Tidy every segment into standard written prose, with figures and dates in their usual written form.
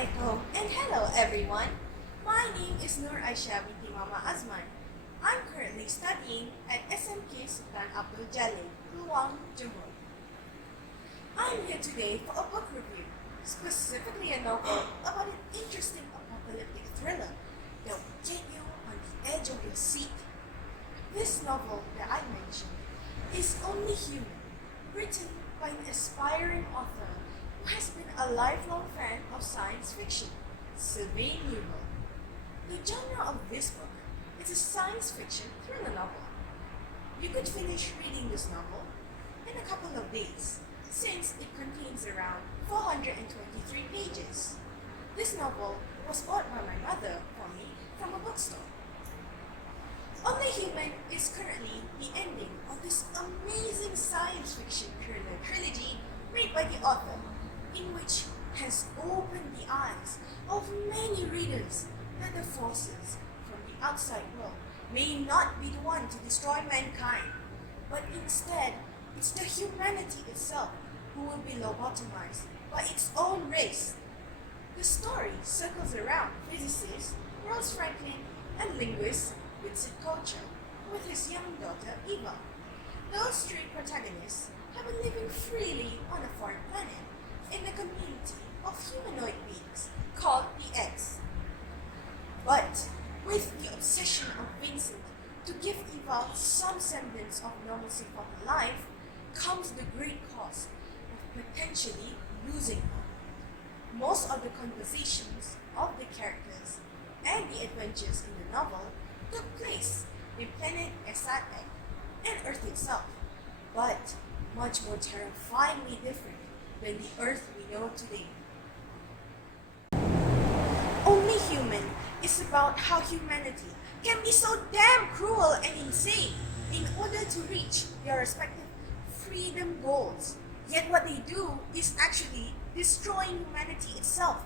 Assalamualaikum and hello everyone. My name is Aishah binti Azman. I'm currently studying at SMK Sultan Abdul Jalil, Ruang, Johor. I'm here today for a book review, specifically a novel about an interesting apocalyptic thriller that will get you on the edge of your seat. This novel that I mentioned is Only Human, written by an aspiring author who has been a lifelong fan of science fiction, Sylvain Newell. The genre of this book is a science fiction thriller novel. You could finish reading this novel in a couple of days, since it contains around 423 pages. This novel was bought by my mother for me from a bookstore. Only Human is currently the ending of this amazing science fiction thriller trilogy made by the author, in which has opened the eyes of many readers that the forces from the outside world may not be the one to destroy mankind, but instead it's the humanity itself who will be lobotomized by its own race. The story circles around physicist Rose Franklin and linguist Vincent Kocher with his young daughter Eva. Those three protagonists have been living freely on a foreign planet in a community of humanoid beings called the X. But with the obsession of Vincent to give Eva some semblance of normalcy for her life comes the great cost of potentially losing her. Most of the conversations of the characters and the adventures in the novel took place in planet Azman and Earth itself, but much more terrifyingly different than the Earth we know today. Only Human is about how humanity can be so damn cruel and insane in order to reach their respective freedom goals. Yet what they do is actually destroying humanity itself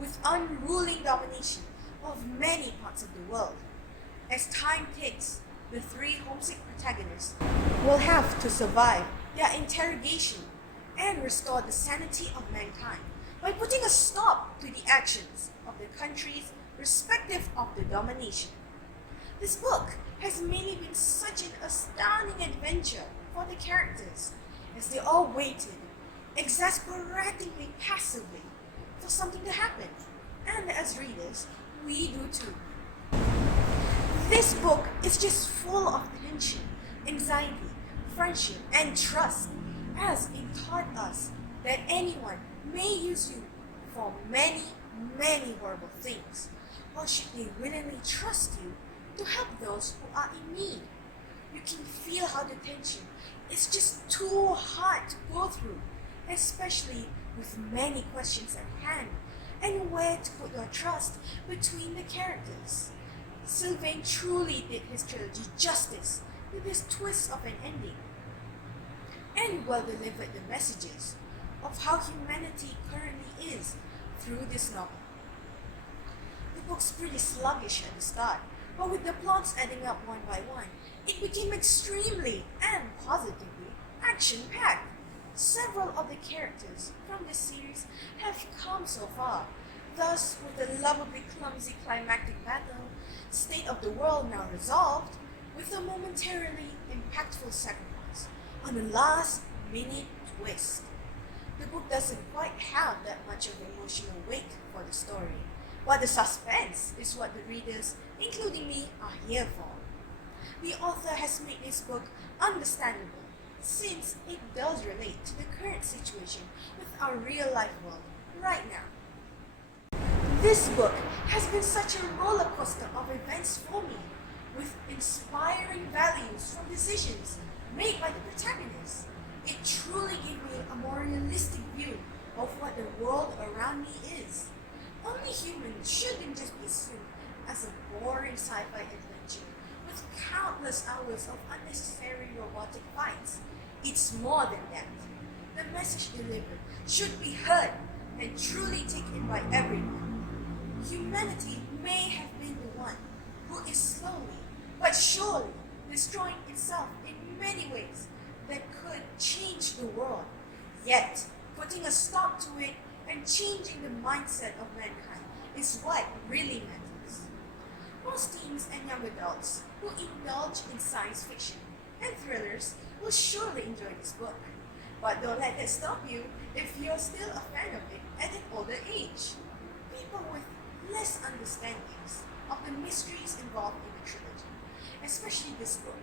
with unruly domination of many parts of the world. As time ticks, the three homesick protagonists will have to survive their interrogation and restore the sanity of mankind by putting a stop to the actions of the countries respective of the domination. This book has mainly been such an astounding adventure for the characters as they all waited, exasperatingly passively, for something to happen. And as readers, we do too. This book is just full of tension, anxiety, friendship, and trust, as it taught us that anyone may use you for many, many horrible things, or should they willingly trust you to help those who are in need. You can feel how the tension is just too hard to go through, especially with many questions at hand, and where to put your trust between the characters. Sylvain truly did his trilogy justice with his twist of an ending, and well delivered the messages of how humanity currently is through this novel. The book's pretty sluggish at the start, but with the plots adding up one by one, it became extremely and positively action-packed. Several of the characters from this series have come so far. Thus, with the lovably clumsy climactic battle, state of the world now resolved, with a momentarily impactful sacrifice on a last-minute twist. The book doesn't quite have that much of emotional weight for the story, but the suspense is what the readers, including me, are here for. The author has made this book understandable, since it does relate to the current situation with our real-life world right now. This book has been such a roller coaster of events for me, with inspiring values from decisions made by the protagonists. It truly gave me a more realistic view of what the world around me is. Only Human shouldn't just be seen as a boring sci-fi adventure with countless hours of unnecessary robotic fights. It's more than that. The message delivered should be heard and truly taken by everyone. Humanity may have been the one who is slowly but surely destroying itself in many ways that could change the world. Yet, putting a stop to it and changing the mindset of mankind is what really matters. Most teens and young adults who indulge in science fiction and thrillers will surely enjoy this book. But don't let that stop you if you're still a fan of it at an older age. People with less understandings of the mysteries involved in the trilogy, especially this book,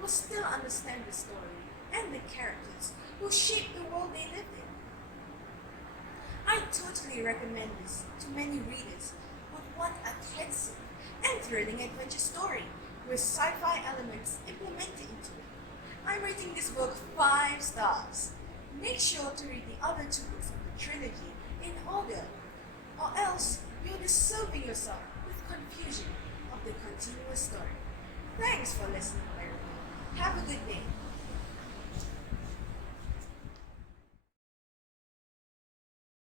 will still understand the story and the characters who shaped the world they lived in. I totally recommend this to many readers who want a tense and thrilling adventure story with sci-fi elements implemented into it. I'm rating this book 5 stars. Make sure to read the other 2 books of the trilogy in order, or else you're disturbing yourself with confusion of the continuous story. Thanks for listening, everyone. Have a good day.